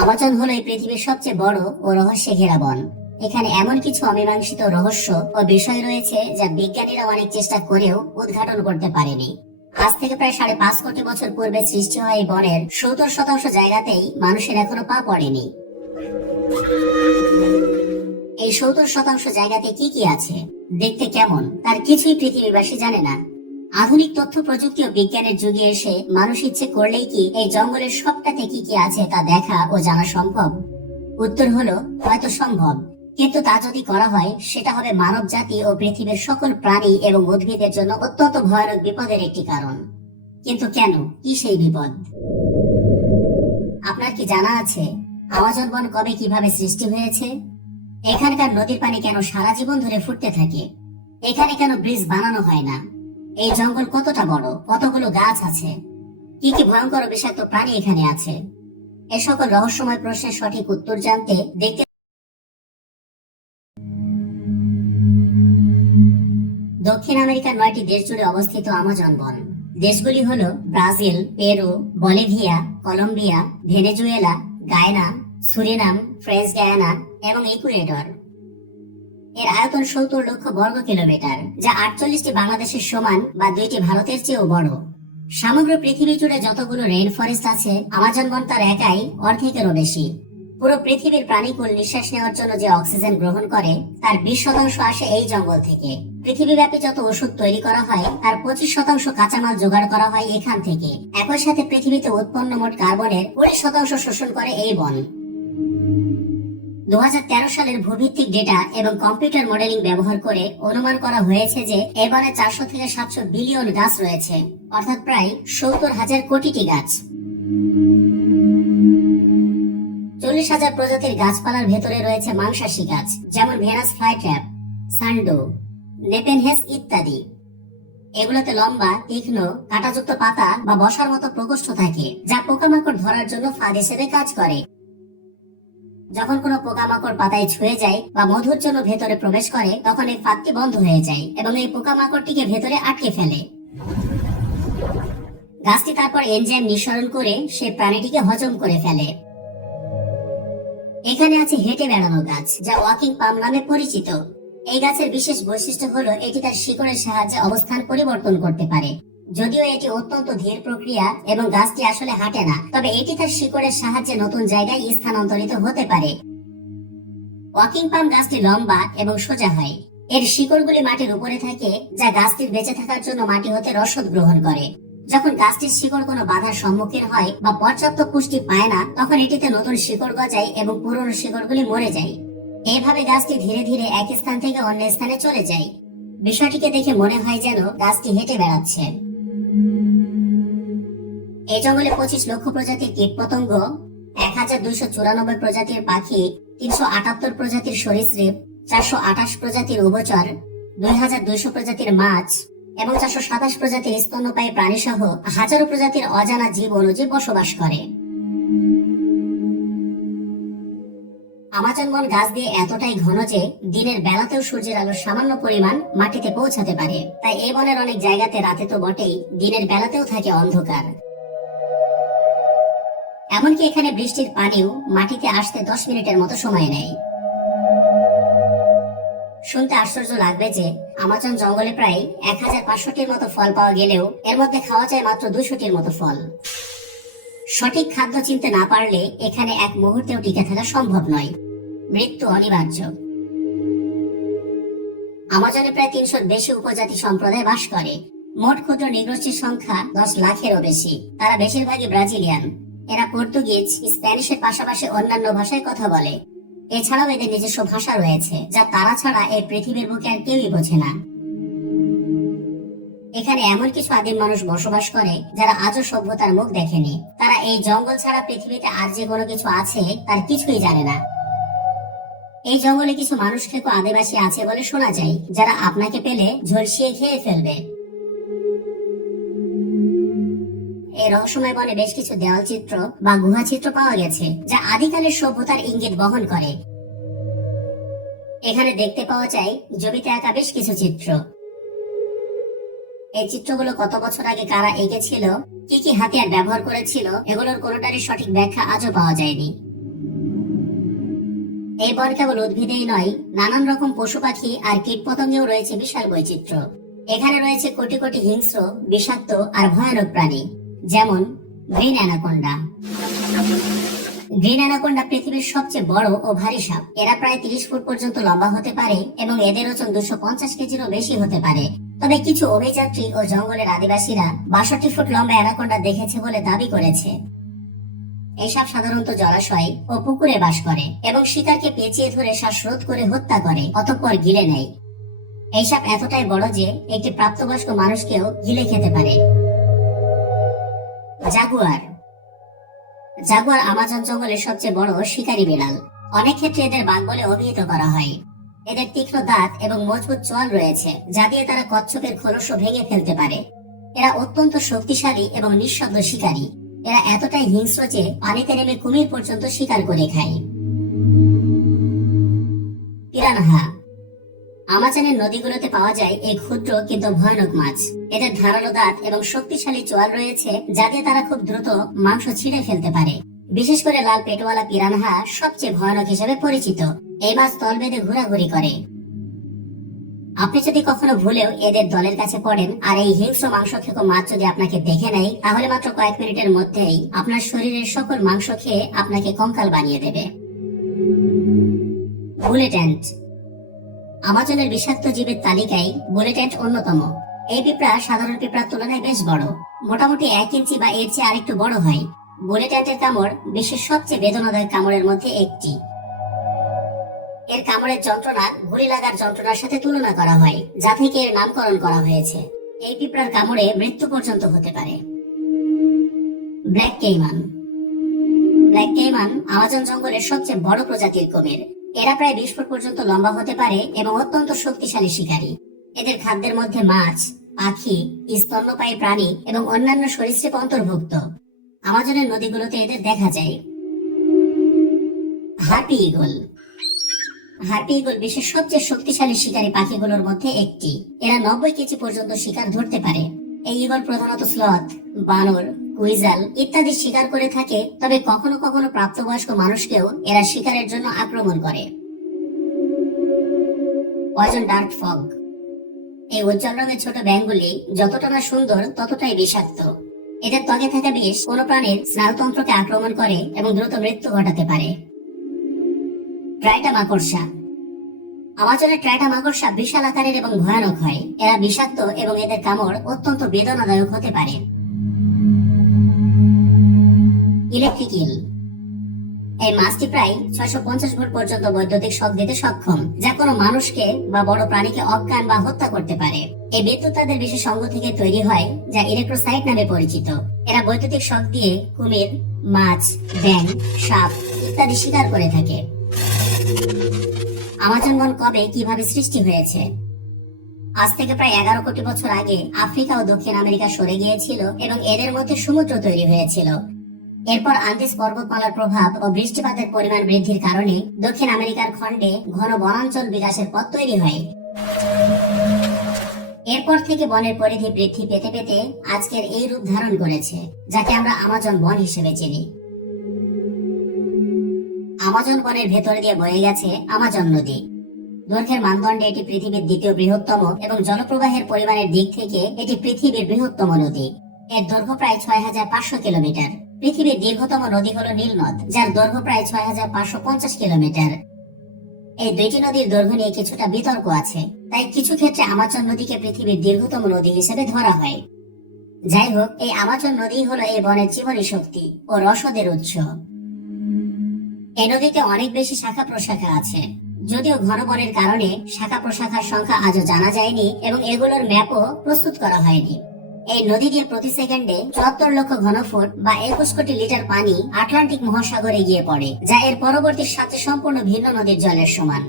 Amazon হলো এই পৃথিবীর সবচেয়ে বড় ও রহস্যে ঘেরা বন। এখানে এমন কিছু অমীমাংসিত রহস্য ও বিষয় রয়েছে যা বিজ্ঞানীরা অনেক চেষ্টা করেও উদ্ঘাটন করতে পারেনি। আজ থেকে প্রায় 5.5 কোটি বছর পূর্বে সৃষ্টি হওয়া এই বনের 70% জায়গাতেই মানুষের এখনো পা পড়েনি। এই 70% জায়গাতে কি কি আছে, দেখতে কেমন, তার কিছুই পৃথিবীবাসী জানে না। আধুনিক তথ্য প্রযুক্তি ও বিজ্ঞানের যুগে এসে মানুষ ইচ্ছে করলেই কি এই জঙ্গলের সবটাতে কি কি আছে তা দেখা ও জানা সম্ভব? উত্তর হলো হয়তো সম্ভব, কিন্তু তা যদি করা হয় সেটা হবে মানব জাতি ও পৃথিবীর সকল প্রাণী এবং উদ্ভিদের জন্য অত্যন্ত ভয়ানক বিপদের একটি কারণ। কিন্তু কেন, কি সেই বিপদ? আপনার কি জানা আছে আমাজন বন কবে কিভাবে সৃষ্টি হয়েছে? এখানকার নদীর পানি কেন সারা জীবন ধরে ফুটতে থাকে? এখানে কেন ব্রিজ বানানো হয় না? এই জঙ্গল কতটা বড়, কতগুলো গাছ আছে, কি কি ভয়ঙ্কর বিষাক্ত প্রাণী এখানে আছে? এ সকল রহস্যময় প্রশ্নের সঠিক উত্তর জানতে দেখতে দক্ষিণ আমেরিকার 9টি দেশ জুড়ে অবস্থিত আমাজন বন। দেশগুলি হলো Brazil, Peru, Bolivia, Colombia, Venezuela, Guyana, Suriname, French Guiana এবং ইকুয়েডর। এর আয়তন 70 লক্ষ বর্গ কিলোমিটার, যা 48টি বাংলাদেশের সমান বা 2টি ভারতের চেয়েও বড়। সমগ্র পৃথিবী জুড়ে যতগুলো রেইন ফরেস্ট আছে, আমাজন বন তার একাই অর্ধেকেরও বেশি। পুরো পৃথিবীর প্রাণীকুল নিঃশ্বাস নেওয়ার জন্য যে অক্সিজেন গ্রহণ করে তার 20% আসে এই জঙ্গল থেকে। পৃথিবীব্যাপী যত ওষুধ তৈরি করা হয় তার 25% কাঁচামাল জোগাড় করা হয় এখান থেকে। একই সাথে পৃথিবীতে উৎপন্ন মোট কার্বনের 20% শোষণ করে এই বন। 2013 সালের ভূভিত্তিক ডেটা এবং কম্পিউটার মডেলিং ব্যবহার করে অনুমান করা হয়েছে যে এ বনে 400 থেকে 700 বিলিয়ন গাছ রয়েছে, অর্থাৎ প্রায় 70,000 কোটিটি গাছ। 40,000 প্রজাতির গাছপালার ভেতরে রয়েছে মাংসাশী গাছ, যেমন ভেনাস ফ্লাইট্র্যাপ, সান্ডো, নেপেনহেস ইত্যাদি। এগুলোতে লম্বা, তীক্ষ্ণ, কাঁটাযুক্ত পাতা বা বসার মতো প্রকোষ্ঠ থাকে, যা পোকামাকড় ধরার জন্য ফাঁদ হিসেবে কাজ করে। যখন কোনো পোকামাকড় পাতায় ছুঁয়ে যায় বা মধুর জন্য ভেতরে প্রবেশ করে তখন এই ফাঁদটি বন্ধ হয়ে যায় এবং এই পোকামাকড়টিকে ভেতরে আটকে ফেলে। গাছটি তারপর এনজাইম নিঃসরণ করে সেই প্রাণীটিকে হজম করে ফেলে। এখানে আছে হেঁটে বেড়ানো গাছ, যা ওয়াকিং পাম নামে পরিচিত। এই গাছের বিশেষ বৈশিষ্ট্য হলো এটি তার শিকড়ের সাহায্যে অবস্থান পরিবর্তন করতে পারে। যদিও এটি অত্যন্ত ধীর প্রক্রিয়া এবং গাছটি আসলে হাঁটে না, তবে এটি তার শিকড়ের সাহায্যে নতুন জায়গায় স্থানান্তরিত হতে পারে। ওয়াকিং পাম গাছটি লম্বা এবং সোজা হয়। এর শিকড়গুলি মাটির উপরে থাকে, যা গাছটির বেঁচে থাকার জন্য মাটি হতে রসদ গ্রহণ করে। যখন গাছটির শিকড় কোনো বাধার সম্মুখীন হয় বা পর্যাপ্ত পুষ্টি পায় না, তখন এটিতে নতুন শিকড় গজায় এবং পুরনো শিকড়গুলি মরে যায়। এইভাবে গাছটি ধীরে ধীরে এক স্থান থেকে অন্য স্থানে চলে যায়। বিষয়টিকে দেখে মনে হয় যেন গাছটি হেঁটে বেড়াচ্ছে। এই জঙ্গলে 25 লক্ষ প্রজাতির কীটপতঙ্গ, 1294 প্রজাতির পাখি, 378 প্রজাতির সরীসৃপ, 428 প্রজাতির উভচর, 2200 প্রজাতির মাছ এবং 427 প্রজাতির স্তন্যপায়ী প্রাণী সহ হাজারো প্রজাতির অজানা জীব অনুজীব বসবাস করে। আমাজন বন গাছ দিয়ে এতটাই ঘন যে দিনের বেলাতেও সূর্যের আলো সামান্য পরিমাণ মাটিতে পৌঁছাতে পারে। তাই এই বনের অনেক জায়গাতে রাতে তো বটেই, দিনের বেলাতেও থাকে অন্ধকার। এমনকি এখানে বৃষ্টির পানিও মাটিতে আসতে 10 মিনিটের মতো সময় নেয়। শুনতে আশ্চর্য লাগবে যে আমাজন জঙ্গলে প্রায় 1500টির মতো ফল পাওয়া গেলেও এর মধ্যে খাওয়া যায় মাত্র 200টির মতো ফল। সঠিক খাদ্য চিনতে না পারলে এখানে এক মুহূর্তেও টিকে থাকা সম্ভব নয়, মৃত্যু অনিবার্য। আমাজনে প্রায় 300-র বেশি উপজাতি সম্প্রদায় বাস করে। মোট ক্ষুদ্র নৃগোষ্ঠীর সংখ্যা 10 লাখেরও বেশি। তারা বেশিরভাগই ব্রাজিলিয়ান। এরা পর্তুগিজ, স্প্যানিশের পাশাপাশি অন্যান্য ভাষায় কথা বলে। এছাড়াও এদের নিজস্ব ভাষা রয়েছে, যা তারা ছাড়া এই পৃথিবীর বুকে আর কেউই বোঝে না। এখানে এমন কিছু আদিম মানুষ বসবাস করে যারা আজও সভ্যতার মুখ দেখেনি। তারা এই জঙ্গল ছাড়া পৃথিবীতে আর যে কোনো কিছু আছে তার কিছুই জানে না। এই জঙ্গলে কিছু মানুষ খেকো আদিবাসী আছে বলে শোনা যায়, যারা আপনাকে পেলে ঝলসিয়ে খেয়ে ফেলবে। এই রহস্যময় বনে বেশ কিছু দেওয়াল চিত্র বা গুহা চিত্র পাওয়া গেছে, যা আদিকালের সভ্যতার ইঙ্গিত বহন করে। এখানে দেখতে পাওয়া যায় জমিতে আঁকা বেশ কিছু চিত্র। এই চিত্রগুলো কত বছর আগে কারা এঁকেছিল, কি কি হাতিয়ার ব্যবহার করেছিল, এগুলোর কোনোটারই সঠিক ব্যাখ্যা আজও পাওয়া যায়নি। এই বন কেবল উদ্ভিদেই নয়, নানান রকম পশু পাখি আর কীট পতঙ্গেও রয়েছে বিশাল বৈচিত্র্য। এখানে রয়েছে কোটি কোটি হিংস্র, বিষাক্ত আর ভয়ানক প্রাণী, যেমন গ্রিন অ্যানাকোন্ডা। গ্রিন অ্যানাকোন্ডা পৃথিবীর সবচেয়ে বড় ও ভারী সাপ। এরা প্রায় 30 ফুট পর্যন্ত লম্বা হতে পারে এবং এদের ওজন 250 কেজিরও বেশি হতে পারে। তবে কিছু অভিযাত্রী ও জঙ্গলের আদিবাসীরা 62 ফুট লম্বা অ্যানাকোন্ডা দেখেছে বলে দাবি করেছে। এই সাপ সাধারণত জলাশয় ও পুকুরে বাস করে এবং শিকারকে পেঁচিয়ে ধরে শ্বাসরোধ করে হত্যা করে, অতঃপর গিলে নেয়। এই সাপ এতটাই বড় যে একটি প্রাপ্তবয়স্ক মানুষকেও গিলে খেতে পারে। জাগুয়ার। জাগুয়ার আমাজন জঙ্গলের সবচেয়ে বড় শিকারী বিড়াল। অনেক ক্ষেত্রে এদের বাঘ বলে অভিহিত করা হয়। এদের তীক্ষ্ণ দাঁত এবং মজবুত চোয়াল রয়েছে, যা দিয়ে তারা কচ্ছপের খোলসও ভেঙে ফেলতে পারে। এরা অত্যন্ত শক্তিশালী এবং নিঃশব্দ শিকারী। এরা এতটাই হিংস্র যে পানিতে নেমে কুমির পর্যন্ত শিকার করে খায়। পিরানহা। আমাজনের নদীগুলোতে পাওয়া যায় এই ক্ষুদ্র কিন্তু ভয়ানক মাছ। এদের ধারালো দাঁত এবং শক্তিশালী চোয়াল রয়েছে, যা দিয়ে তারা খুব দ্রুত মাংস ছিঁড়ে ফেলতে পারে। বিশেষ করে লাল পেটওয়ালা পিরানহা সবচেয়ে ভয়ানক হিসেবে পরিচিত। এই মাছ তল বেঁধে ঘোরাঘুরি করে। আপনি যদি কখনো ভুলেও এদের দলের কাছে পড়েন আর এই হিংস্র মাংস খেকো মাছ যদি আপনাকে দেখে নেয়, তাহলে মাত্র কয়েক মিনিটের মধ্যেই আপনার শরীরের সকল মাংস খেয়ে আপনাকে কঙ্কাল বানিয়ে দেবে। Bullet ant. আমাজনের বিষাক্ত জীবের তালিকায় বুলেট অ্যান্ট অন্যতম। এই পিঁপড়া সাধারণ পিঁপড়ার তুলনায় বেশ বড়, মোটামুটি 1 ইঞ্চি বা এর চেয়ে আরেকটু বড় হয়। বুলেট অ্যান্টের কামড় বিশ্বের সবচেয়ে বেদনাদায়ক কামড়ের মধ্যে একটি। এর কামড়ের যন্ত্রণা গুলি লাগার যন্ত্রণার সাথে তুলনা করা হয়, যা থেকে এর নামকরণ করা হয়েছে। এই পিঁপড়ার কামড়ে মৃত্যু পর্যন্ত হতে পারে। ব্ল্যাক কেইমান। ব্ল্যাক কেইমান আমাজন জঙ্গলের সবচেয়ে বড় প্রজাতির কুমির। এরা প্রায় 20 ফুট পর্যন্ত লম্বা হতে পারে এবং অত্যন্ত শক্তিশালী শিকারী। এদের খাদ্যের মধ্যে মাছ, পাখি, স্তন্যপায়ী প্রাণী এবং অন্যান্য সরীসৃপ অন্তর্ভুক্ত। আমাজনের নদীগুলোতে এদের দেখা যায়। Harpy eagle. হার্পি ঈগল বিশ্বের সবচেয়ে শক্তিশালী শিকারী পাখিগুলোর মধ্যে একটি। এরা 90 কেজি পর্যন্ত শিকার ধরতে পারে। এই ঈগল প্রধানত স্লথ, বানর, কুইজাল ইত্যাদি শিকার করে থাকে, তবে কখনো কখনো প্রাপ্তবয়স্ক মানুষকেও এরা শিকারের জন্য আক্রমণ করে। Poison dark fog. এই উজ্জ্বল রঙের ছোট ব্যাঙগুলি যতটা না সুন্দর ততটাই বিষাক্ত। এদের ত্বকে থাকা বিষ কোনো প্রাণীর স্নায়ুতন্ত্রকে আক্রমণ করে এবং দ্রুত মৃত্যু ঘটাতে পারে। ট্রাইটা মাকড়সা। আমাজনের ট্রাইটা মাকড়সা বিশাল আকারের এবং ভয়ানক হয়। এরা বিষাক্ত এবং এদের কামড় অত্যন্ত বেদনাদায়ক হতে পারে। ইলেকট্রিক ইল। এই মাছটি প্রায় 650 ভোল্ট পর্যন্ত বৈদ্যুতিক শক দিতে সক্ষম, যা কোনো মানুষকে বা বড় প্রাণীকে অজ্ঞান বা হত্যা করতে পারে। এই বিদ্যুৎ তাদের বিশেষ অঙ্গ থেকে তৈরি হয়, যা ইলেকট্রোসাইট নামে পরিচিত। এরা বৈদ্যুতিক শক দিয়ে কুমির, মাছ, ব্যাঙ, সাপ ইত্যাদি শিকার করে থাকে। আমাজন বন কবে কিভাবে সৃষ্টি হয়েছে? আজ থেকে প্রায় 11 কোটি বছর আগে আফ্রিকা ও দক্ষিণ আমেরিকা সরে গিয়েছিল এবং এদের মধ্যে সমুদ্র তৈরি হয়েছিল। এরপর আন্দিজ পর্বতমালার প্রভাব ও বৃষ্টিপাতের পরিমাণ বৃদ্ধির কারণে দক্ষিণ আমেরিকার খণ্ডে ঘন বনাঞ্চল বিকাশের পথ তৈরি হয়। এরপর থেকে বনের পরিধি বৃদ্ধি পেতে পেতে আজকের এই রূপ ধারণ করেছে, যাকে আমরা আমাজন বন হিসেবে চিনি। আমাজন বনের ভেতর দিয়ে বয়ে গেছে আমাজন নদী। দৈর্ঘ্যের মানদণ্ডে এটি পৃথিবীর দ্বিতীয় বৃহত্তম এবং জলপ্রবাহের পরিমাণের দিক থেকে এটি পৃথিবীর বৃহত্তম নদী। এর দৈর্ঘ্য প্রায় 6500 কিলোমিটার। পৃথিবীর দীর্ঘতম নদী হল নীল নদ, যার দৈর্ঘ্য প্রায় 6550 কিলোমিটার। এই দুইটি নদীর দৈর্ঘ্য নিয়ে কিছুটা বিতর্ক আছে, তাই কিছু ক্ষেত্রে আমাজন নদীকে পৃথিবীর দীর্ঘতম নদী হিসেবে ধরা হয়। যাই হোক, এই আমাজন নদী হলো এই বনের জীবনী শক্তি ও রসদের উৎস। এই নদীতে অনেক বেশি শাখা প্রশাখা আছে, যদিও ঘন বনের কারণে শাখা প্রশাখার সংখ্যা আজও জানা যায়নি এবং এগুলোর ম্যাপও প্রস্তুত করা হয়নি। এই নদী দিয়ে প্রতি সেকেন্ডে 74 লক্ষ ঘনফুট বা 21 কোটি লিটার পানি আটলান্টিক মহাসাগরে গিয়ে পড়ে, যা এর পরবর্তীর সাথে সম্পূর্ণ ভিন্ন নদীর জলের সমান।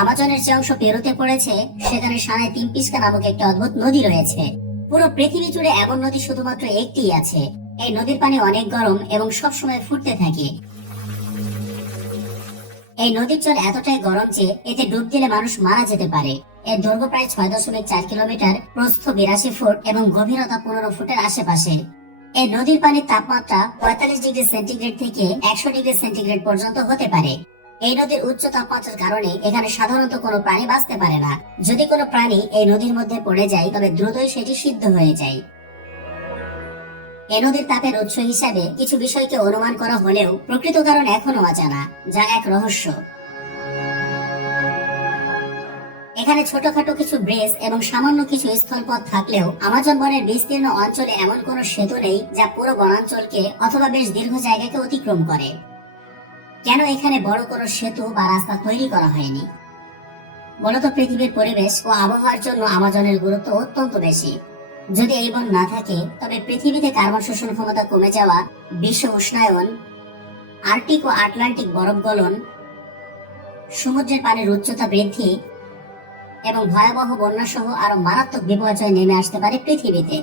আমাজনের যে অংশ পেরুতে পড়েছে, সেখানে সানায় তিমপিস্কা নামক একটি অদ্ভুত নদী রয়েছে। পুরো পৃথিবী জুড়ে এমন নদী শুধুমাত্র একটিই আছে। এই নদীর পানি অনেক গরম এবং সবসময় ফুটতে থাকে। এই নদীর জল এতটাই গরম যে এতে ডুব দিলে মানুষ মারা যেতে পারে। এর দৈর্ঘ্য প্রায় 6.4 কিলোমিটার, প্রস্থ 82 ফুট এবং গভীরতা 15 ফুটের আশেপাশে। এই নদীর পানির তাপমাত্রা 45 ডিগ্রি সেন্টিগ্রেড থেকে 100 ডিগ্রি সেন্টিগ্রেড পর্যন্ত হতে পারে। এই নদীর উচ্চ তাপমাত্রার কারণে এখানে সাধারণত কোনো প্রাণী বাঁচতে পারে না। যদি কোনো প্রাণী এই নদীর মধ্যে পড়ে যায় তবে দ্রুতই সেটি সিদ্ধ হয়ে যায়। এই নদীর তাপের উৎস হিসাবে কিছু বিষয়কে অনুমান করা হলেও প্রকৃত কারণ এখনো অজানা, যা এক রহস্য। এখানে ছোটখাটো কিছু ব্রিজ এবং সামান্য কিছু স্থলপথ থাকলেও আমাজন বনের বিস্তীর্ণ অঞ্চলে এমন কোনো সেতু নেই যা পুরো বনাঞ্চলকে অথবা বেশ দীর্ঘ জায়গাকে অতিক্রম করে। কেন এখানে বড় কোনো সেতু বা রাস্তা তৈরি করা হয়নি? মূলত পৃথিবীর পরিবেশ ও আবহাওয়ার জন্য আমাজনের গুরুত্ব অত্যন্ত বেশি। যদি এই বন না থাকে তবে পৃথিবীতে কার্বন শোষণ ক্ষমতা কমে যাওয়া, বিশ্ব উষ্ণায়ন, আর্কটিক ও আটলান্টিক বরফ গলন, সমুদ্রের পানির উচ্চতা বৃদ্ধি এবং ভয়াবহ বন্যা সহ আরো মারাত্মক বিপর্যয় নেমে আসতে পারে পৃথিবীতে।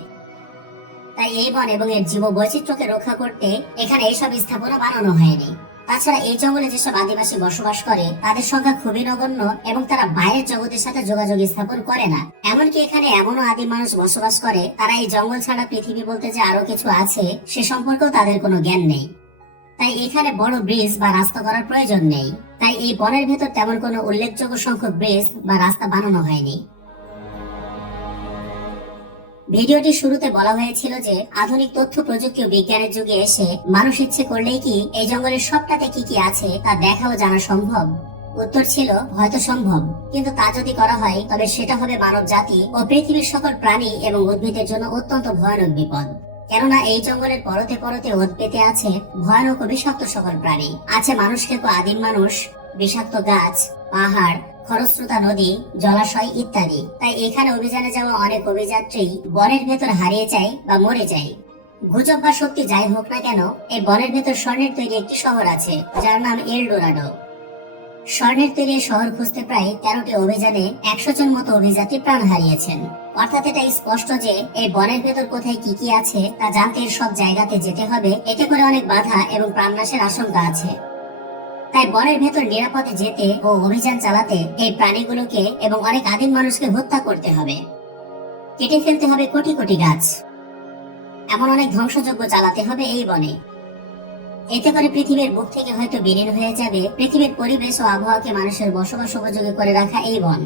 তাই এই বন এবং এর জীব বৈচিত্র্যকে রক্ষা করতে এখানে এইসব স্থাপনা বানানো হয়নি। তাছাড়া এই জঙ্গলে যেসব আদিবাসী বসবাস করে তাদের সংখ্যা খুবই নগণ্য এবং তারা বাইরের জগতের সাথে যোগাযোগ স্থাপন করে না। এমনকি এখানে এমনও আদিম মানুষ বসবাস করে তারা এই জঙ্গল ছাড়া পৃথিবী বলতে যে আরো কিছু আছে সে সম্পর্কেও তাদের কোনো জ্ঞান নেই। তাই এখানে বড় ব্রিজ বা রাস্তা করার প্রয়োজন নেই। তাই এই বনের ভেতর তেমন কোনো উল্লেখযোগ্য সংখ্যক ব্রিজ বা রাস্তা বানানো হয়নি। ভিডিওটি শুরুতে বলা হয়েছিল যে আধুনিক তথ্য প্রযুক্তি ও বিজ্ঞানের যুগে এসে মানুষ ইচ্ছে করলেই কি এই জঙ্গলের সবটাতে কি কি আছে তা দেখা ও জানা সম্ভব? উত্তর ছিল হয়তো সম্ভব, কিন্তু তা যদি করা হয় তবে সেটা হবে মানব জাতি ও পৃথিবীর সকল প্রাণী এবং উদ্ভিদের জন্য অত্যন্ত ভয়ানক বিপদ। কেননা এই জঙ্গলের পরতে পরতে ওত পেতে আছে ভয়ানক ও বিষাক্ত সকল প্রাণী। আছে মানুষ খেকো আদিম মানুষ, বিষাক্ত গাছ, পাহাড়, খরস্রোতা নদী, জলাশয় ইত্যাদি। তাই এখানে অভিযানে যাওয়া অনেক অভিযাত্রী বনের ভেতর হারিয়ে যায় বা মরে যায়। গুজব বা সত্যি যাই হোক না কেন, এই বনের ভেতর স্বর্ণের তৈরি একটি শহর আছে যার নাম এল ডোরাডো। স্বর্ণের তৈরি শহর খুঁজতে প্রায় 13টি অভিযানে 100 জন মতো অভিযাত্রী প্রাণ হারিয়েছেন। অর্থাৎ এটা স্পষ্ট যে এই বনের ভেতর কোথায় কি কি আছে তা জানতে সব জায়গাতে যেতে হবে। এতে করে অনেক বাধা এবং প্রাণনাশের আশঙ্কা আছে। তাই বনের ভেতর নিরাপদে যেতে ও অভিযান চালাতে এই প্রাণীগুলোকে এবং অনেক আদিম মানুষকে হত্যা করতে হবে, কেটে ফেলতে হবে কোটি কোটি গাছ, এমন অনেক ধ্বংসযজ্ঞ চালাতে হবে এই বনে। এতে করে পৃথিবীর বুক থেকে হয়তো বিলীন হয়ে যাবে পৃথিবীর পরিবেশ ও আবহাওয়াকে মানুষের বসবাস উপযোগী করে রাখা এই বন।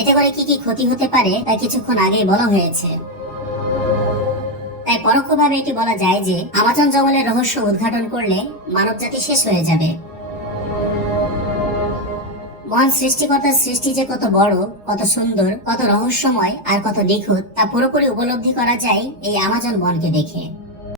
এতে করে কি কি ক্ষতি হতে পারে তা কিছুক্ষণ আগেই বলা হয়েছে। তাই পরোক্ষভাবে এটি বলা যায় যে আমাজন জঙ্গলের রহস্য উদ্ঘাটন করলে মানবজাতি শেষ হয়ে যাবে। মহান সৃষ্টিকর্তার সৃষ্টি যে কত বড়, কত সুন্দর, কত রহস্যময় আর কত নিখুঁত তা পুরোপুরি উপলব্ধি করা যায় এই আমাজন বনকে দেখে।